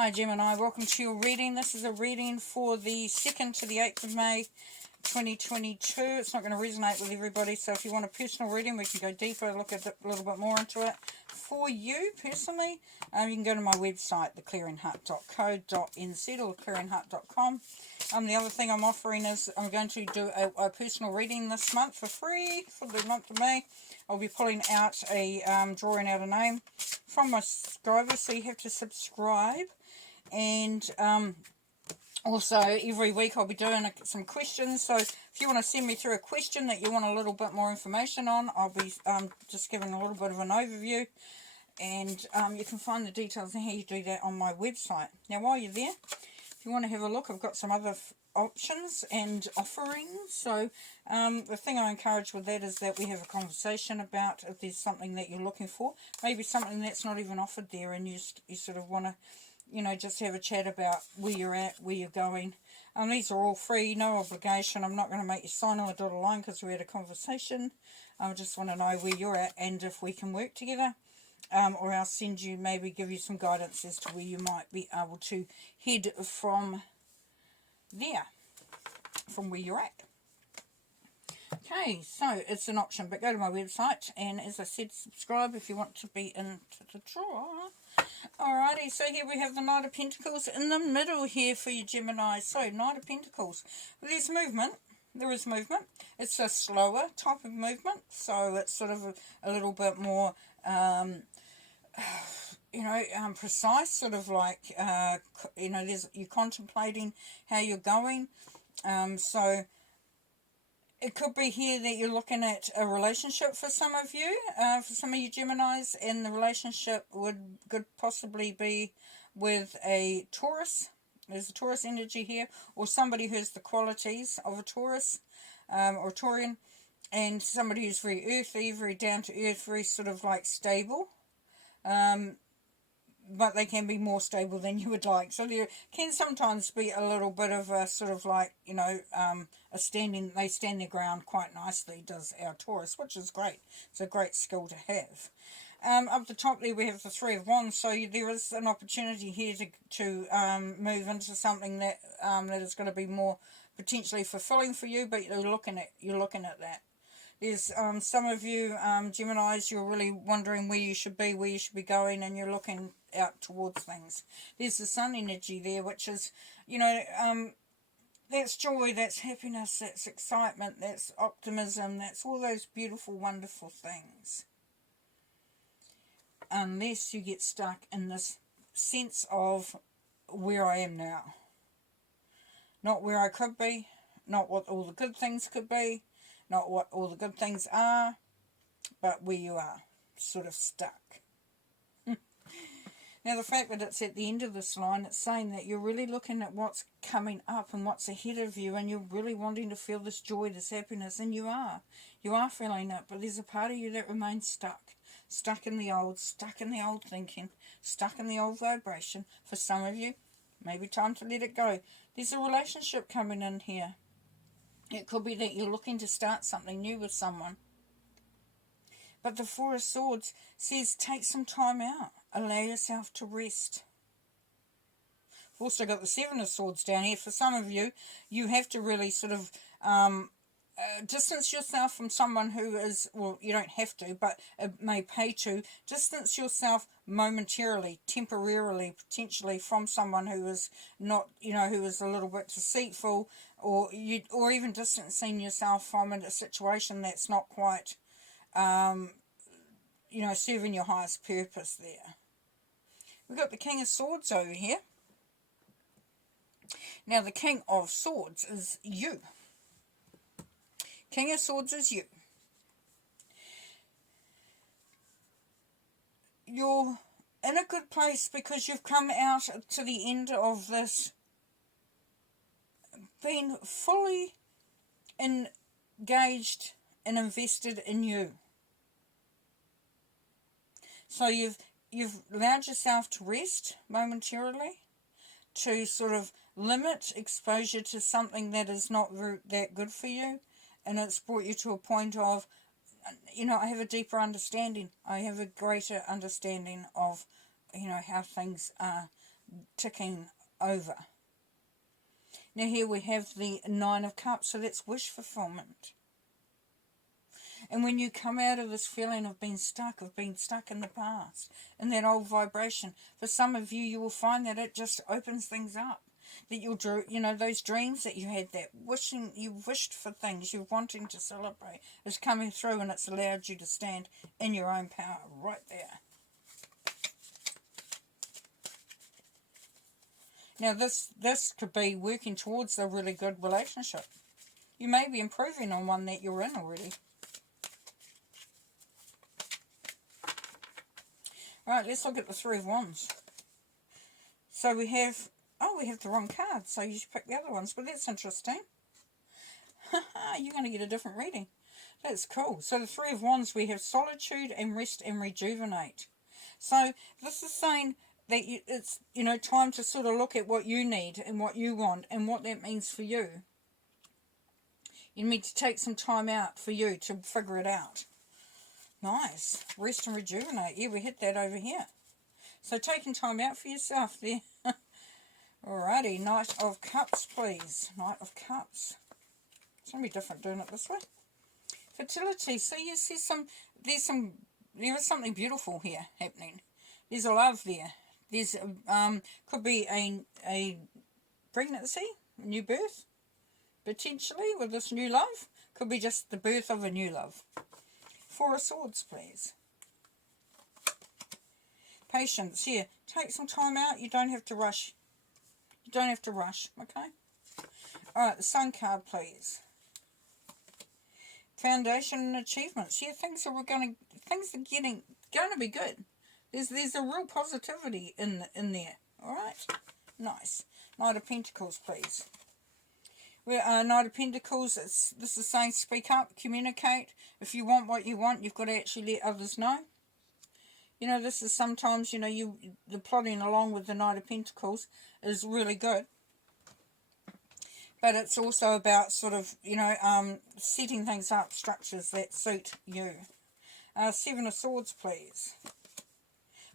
Hi Gemini, welcome to your reading. This is a reading for the 2nd to the 8th of May 2022. It's not going to resonate with everybody, so if you want a personal reading, we can go deeper, look at a little bit more into it. For you personally, you can go to my website, theclearingheart.co.nz or theclearingheart.com. The other thing I'm offering is I'm going to do a personal reading this month for free for the month of May. I'll be pulling out drawing out a name from my subscriber, so you have to subscribe. And also every week I'll be doing some questions, so if you want to send me through a question that you want a little bit more information on, I'll be just giving a little bit of an overview, and you can find the details on how you do that on my website. Now while you're there, if you want to have a look, I've got some other options and offerings. So the thing I encourage with that is that we have a conversation about if there's something that you're looking for, maybe something that's not even offered there, and you sort of want to, you know, just have a chat about where you're at, where you're going. These are all free, no obligation. I'm not going to make you sign on a dotted line because we had a conversation. I just want to know where you're at and if we can work together. Or I'll send you, maybe give you some guidance as to where you might be able to head from there, from where you're at. Okay, so it's an option, but go to my website, and as I said, subscribe if you want to be into the draw. Alrighty, so here we have the Knight of Pentacles in the middle here for you Gemini. So, Knight of Pentacles. There's movement. There is movement. It's a slower type of movement, so it's sort of a little bit more, precise, sort of like, you're contemplating how you're going. So it could be here that you're looking at a relationship for some of you, for some of you Geminis, and the relationship could possibly be with a Taurus. There's a Taurus energy here, or somebody who has the qualities of a Taurus or a Taurian, and somebody who's very earthy, very down to earth, very sort of like stable. But they can be more stable than you would like. So there can sometimes be a little bit of a sort of like, they stand their ground quite nicely, does our Taurus, which is great. It's a great skill to have. Up the top there we have the Three of Wands, so there is an opportunity here to move into something that is going to be more potentially fulfilling for you, but you're looking at that. There's some of you Geminis, you're really wondering where you should be going, and you're looking out towards things. There's the Sun energy there, which is, that's joy, that's happiness, that's excitement, that's optimism, that's all those beautiful, wonderful things. Unless you get stuck in this sense of where I am now. Not where I could be, not what all the good things could be, not what all the good things are, but where you are, sort of stuck. Now the fact that it's at the end of this line, it's saying that you're really looking at what's coming up and what's ahead of you, and you're really wanting to feel this joy, this happiness, and you are feeling it, but there's a part of you that remains stuck in the old thinking, stuck in the old vibration. For some of you, maybe time to let it go. There's a relationship coming in here. It could be that you're looking to start something new with someone. But the Four of Swords says take some time out. Allow yourself to rest. We've also got the Seven of Swords down here. For some of you, you have to really sort of distance yourself from someone who is, well, you don't have to, but it may pay to. Distance yourself momentarily, temporarily, potentially from someone who is not, who is a little bit deceitful, or even distancing yourself from a situation that's not quite, serving your highest purpose there. We've got the King of Swords over here. Now the King of Swords is you. King of Swords is you. You're in a good place because you've come out to the end of this being fully engaged and invested in you. So you've allowed yourself to rest momentarily, to sort of limit exposure to something that is not that good for you, and it's brought you to a point of, I have a deeper understanding. I have a greater understanding of, how things are ticking over. Now here we have the Nine of Cups, so that's wish fulfillment. And when you come out of this feeling of being stuck in the past, in that old vibration, for some of you, you will find that it just opens things up. That you'll do, you know, those dreams that you had, that wishing, you wished for things, you're wanting to celebrate, is coming through, and it's allowed you to stand in your own power right there. Now this could be working towards a really good relationship. You may be improving on one that you're in already. Right, let's look at the Three of Wands. So we have, we have the wrong card, so you should pick the other ones. But that's interesting. You're going to get a different reading. That's cool. So the Three of Wands, we have solitude and rest and rejuvenate. So this is saying that it's, you know, time to sort of look at what you need and what you want and what that means for you. You need to take some time out for you to figure it out. Nice. Rest and rejuvenate. Yeah, we hit that over here. So taking time out for yourself there. Alrighty. Knight of Cups, please. Knight of Cups. It's going to be different doing it this way. Fertility. So yes, there is something beautiful here happening. There's a love there. There's could be a pregnancy, a new birth, potentially with this new love. Could be just the birth of a new love. Four of Swords, please. Patience. Here, take some time out. You don't have to rush. You don't have to rush, okay? Alright, the Sun card, please. Foundation and achievements. Yeah, things are going to be good. There's a real positivity in there. Alright? Nice. Knight of Pentacles, please. Knight of Pentacles, this is saying speak up, communicate. If you want what you want, you've got to actually let others know. You know, this is sometimes, you know, the plodding along with the Knight of Pentacles is really good. But it's also about sort of, you know, setting things up, structures that suit you. Seven of Swords, please.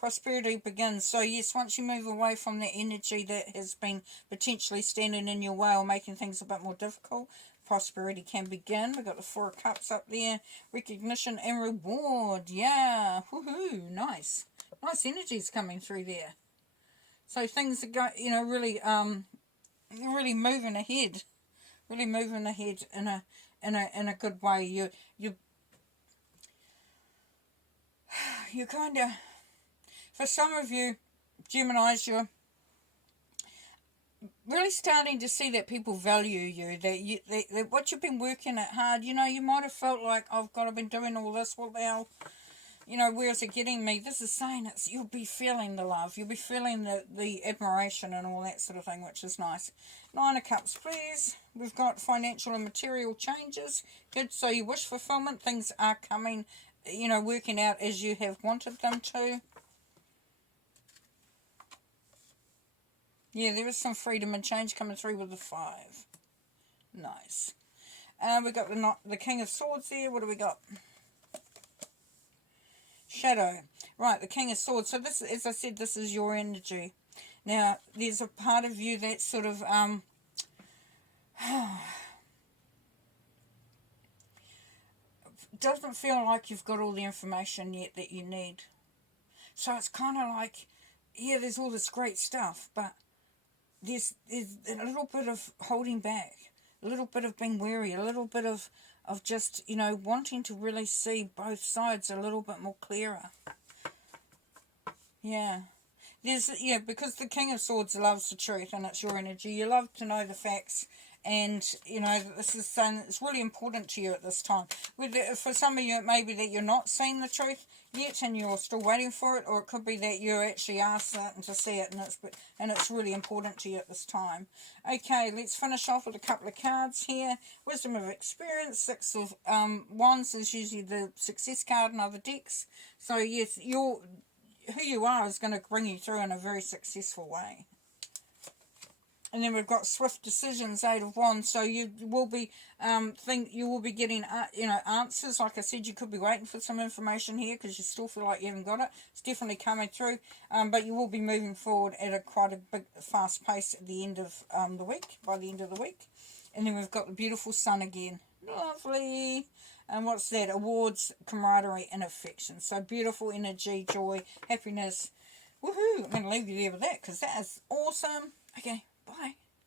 Prosperity begins. So yes, once you move away from the energy that has been potentially standing in your way or making things a bit more difficult, prosperity can begin. We've got the Four of Cups up there. Recognition and reward. Yeah. Woohoo. Nice. Nice energies coming through there. So things are really really moving ahead. Really moving ahead in a good way. You kind of, for some of you Geminis, you're really starting to see that people value you, that what you've been working at hard, you know, you might have felt like, I've been doing all this, what the hell, you know, where's it getting me? This is saying you'll be feeling the love, you'll be feeling the admiration and all that sort of thing, which is nice. Nine of Cups, please. We've got financial and material changes. Good, so you wish fulfillment, things are coming, you know, working out as you have wanted them to. Yeah, there is some freedom and change coming through with the Five. Nice. We've got the King of Swords there. What do we got? Shadow. Right, the King of Swords. So this, as I said, this is your energy. Now, there's a part of you that sort of doesn't feel like you've got all the information yet that you need. So it's kind of like, yeah, there's all this great stuff, but there's a little bit of holding back, a little bit of being wary, a little bit of just, you know, wanting to really see both sides a little bit more clearer. Yeah. Because the King of Swords loves the truth, and it's your energy. You love to know the facts, and, you know, this is something that's really important to you at this time. For some of you, it may be that you're not seeing the truth yet, and you're still waiting for it, or it could be that you actually are starting to see it, and it's really important to you at this time. Okay, let's finish off with a couple of cards here. Wisdom of Experience. Six of Wands is usually the success card in other decks. So, yes, who you are is going to bring you through in a very successful way. And then we've got swift decisions, 8 of Wands. So you will be you will be getting answers. Like I said, you could be waiting for some information here because you still feel like you haven't got it. It's definitely coming through, but you will be moving forward at quite a big, fast pace at the end of the week. By the end of the week, and then we've got the beautiful sun again. Lovely. And what's that? Awards, camaraderie, and affection. So beautiful energy, joy, happiness. Woohoo! I'm going to leave you there with that because that is awesome. Okay. Bye.